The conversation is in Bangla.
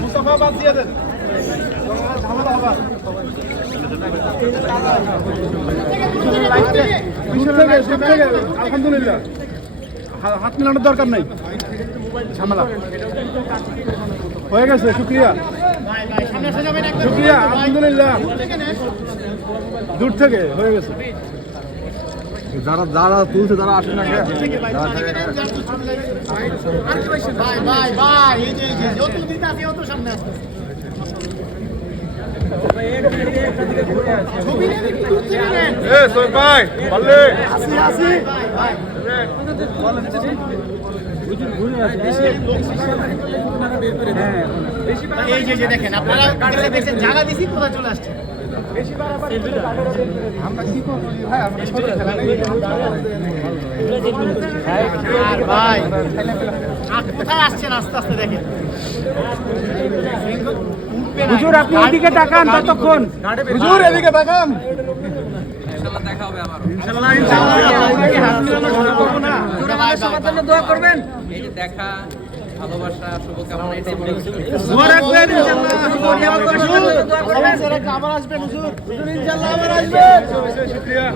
মুস্তাফাবাদ দিয়ে দেন আলহামদুলিল্লাহ হাত মিলানোর দরকার নাই ঝামেলা হয়ে গেছে শুক্রিয়া শুক্রিয়া আলহামদুলিল্লাহ দূর থেকে হয়ে গেছে যারা যারা তুলছে তারা আসে না এই যে দেখেন আপনারা দেখছেন জায়গা দিছি কোথায় চলে আসছে আমরা কি করবো ভাই আমরা ভাই কোথায় আসছেন আস্তে আস্তে দেখেন হুজুর আপনি এদিকে তাকান ততক্ষণ হুজুর এদিকে তাকান ইনশাআল্লাহ দেখা হবে আবার ইনশাআল্লাহ আপনাকে হাত মিলানো শুরু করব না সবার জন্য দোয়া করবেন এই যে দেখা ভালোবাসা শুভকামনা এটাই বলে দোয়া রাখবেন ইনশাআল্লাহ আবার আসবেন হুজুর ইনশাআল্লাহ আবার আসবেন শুক্রিয়া